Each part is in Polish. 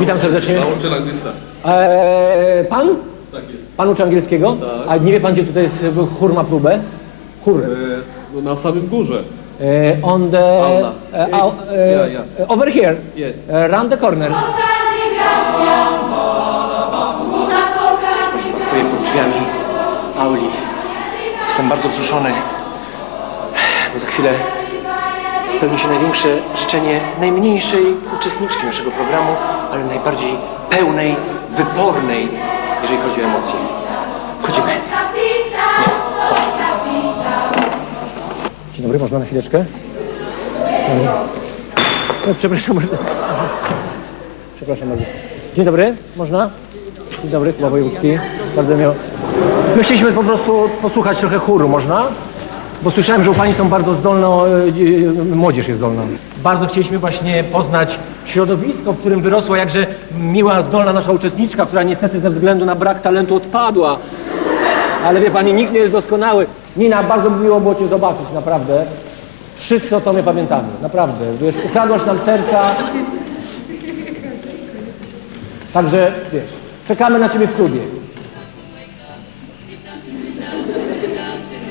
Witam serdecznie. Nauczyciel anglista. Eee, pan? Tak jest. Pan uczy angielskiego? A nie wie pan, gdzie tutaj jest chór ma próbę? Chór. E, na samym górze. Eee, on the... Aula. e, au- Yes. e, Yeah, yeah. Over here. Yes. E, round the corner. Państwa stoję pod drzwiami auli. Jestem bardzo wzruszony, bo za chwilę spełni się największe życzenie najmniejszej uczestniczki naszego programu, ale najbardziej pełnej, wypornej, jeżeli chodzi o emocje. Wchodzimy. Dzień dobry, można na chwileczkę? E, przepraszam bardzo. Przepraszam bardzo. Dzień dobry, można? Dzień dobry, Kuba Wojewódzki. Bardzo miło. My chcieliśmy po prostu posłuchać trochę chóru, można? Bo słyszałem, że u Pani są bardzo zdolno, e, e, młodzież jest zdolna. Bardzo chcieliśmy właśnie poznać środowisko, w którym wyrosła jakże miła, zdolna nasza uczestniczka, która niestety ze względu na brak talentu odpadła. Ale wie Pani, nikt nie jest doskonały. Nina, bardzo miło było Cię zobaczyć, naprawdę. Wszyscy o Tobie pamiętamy, naprawdę. Wiesz, ukradłaś nam serca. Także, wiesz, czekamy na Ciebie w klubie.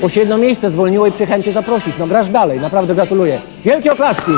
Bo się jedno miejsce zwolniło i przyjechałem Cię zaprosić. No grasz dalej, naprawdę gratuluję. Wielkie oklaski!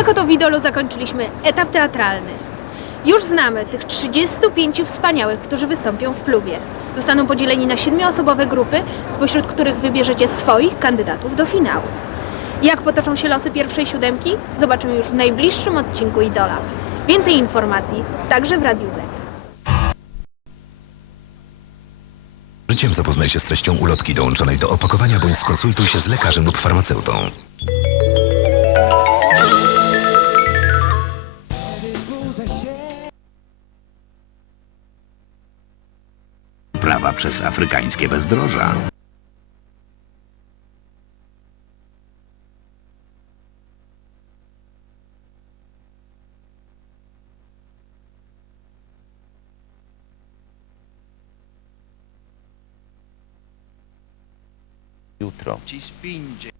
Tak oto w Idolu zakończyliśmy etap teatralny. Już znamy tych 35 wspaniałych, którzy wystąpią w klubie. Zostaną podzieleni na siedmioosobowe grupy, spośród których wybierzecie swoich kandydatów do finału. Jak potoczą się losy pierwszej siódemki? Zobaczymy już w najbliższym odcinku Idola. Więcej informacji także w Radiu Z. Życiem zapoznaj się z treścią ulotki dołączonej do opakowania bądź skonsultuj się z lekarzem lub farmaceutą. Prawa przez afrykańskie bezdroża. Jutro. Ci spinge.